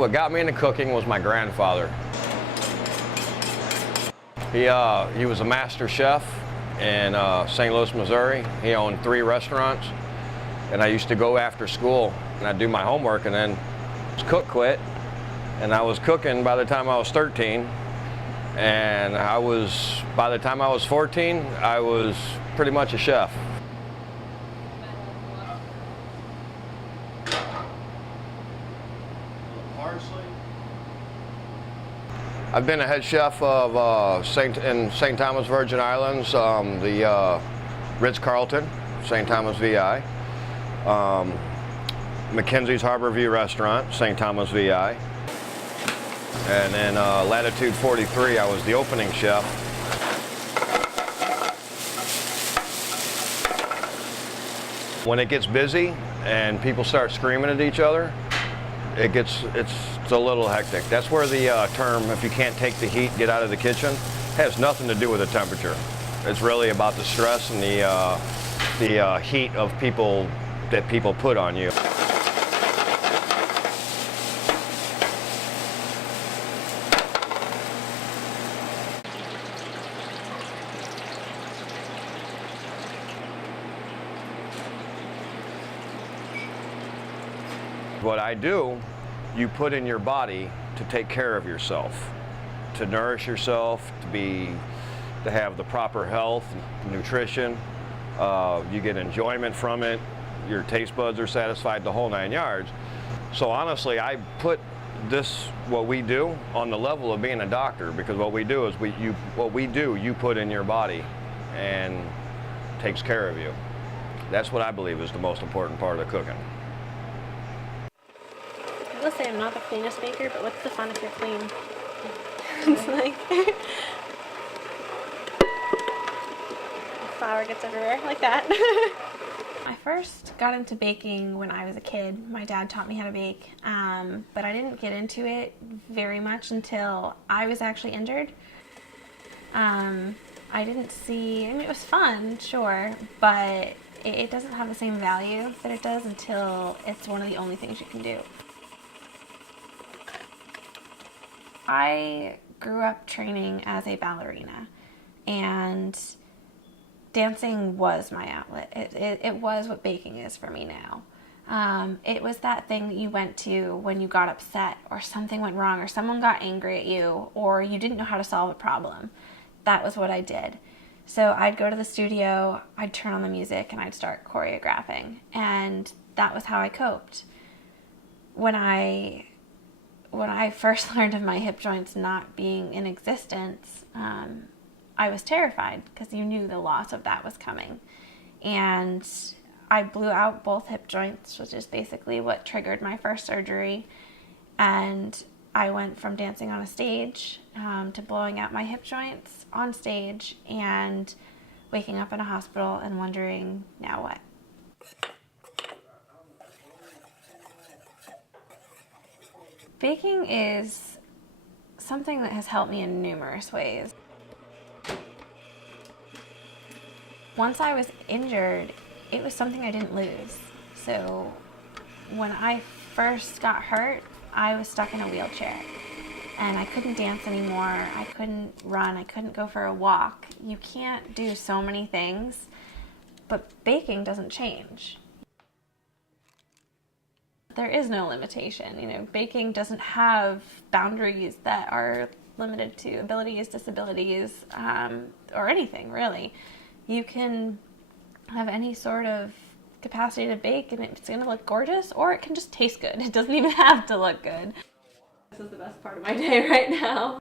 What got me into cooking was my grandfather. He was a master chef in St. Louis, Missouri. He owned 3 restaurants, and I used to go after school and I'd do my homework, and then his cook quit, and I was cooking by the time I was 13, and by the time I was 14, I was pretty much a chef. I've been a head chef of in St. Thomas Virgin Islands, the Ritz-Carlton, St. Thomas VI, Mackenzie's Harbor View Restaurant, St. Thomas VI, and then Latitude 43, I was the opening chef. When it gets busy and people start screaming at each other, it's a little hectic. That's where the term, if you can't take the heat, get out of the kitchen, has nothing to do with the temperature. It's really about the stress and the heat of people that people put on you. What I do, you put in your body to take care of yourself, to nourish yourself, to have the proper health, nutrition. You get enjoyment from it. Your taste buds are satisfied, the whole 9 yards. So honestly, I put what we do on the level of being a doctor, because what we do is you put in your body and takes care of you. That's what I believe is the most important part of cooking. I will say I'm not the cleanest baker, but what's the fun if you're clean? It's like flour gets everywhere like that. I first got into baking when I was a kid. My dad taught me how to bake, but I didn't get into it very much until I was actually injured. I didn't see, I mean, it was fun, sure, but it doesn't have the same value that it does until it's one of the only things you can do. I grew up training as a ballerina, and dancing was my outlet. It was what baking is for me now. It was that thing that you went to when you got upset or something went wrong or someone got angry at you or you didn't know how to solve a problem. That was what I did. So I'd go to the studio, I'd turn on the music, and I'd start choreographing, and that was how I coped. When I first learned of my hip joints not being in existence, I was terrified because you knew the loss of that was coming. And I blew out both hip joints, which is basically what triggered my first surgery. And I went from dancing on a stage to blowing out my hip joints on stage and waking up in a hospital and wondering, now what? Baking is something that has helped me in numerous ways. Once I was injured, it was something I didn't lose. So when I first got hurt, I was stuck in a wheelchair and I couldn't dance anymore. I couldn't run. I couldn't go for a walk. You can't do so many things, but baking doesn't change. There is no limitation. You know, baking doesn't have boundaries that are limited to abilities, disabilities, or anything really. You can have any sort of capacity to bake and it's going to look gorgeous, or it can just taste good. It doesn't even have to look good. This is the best part of my day right now.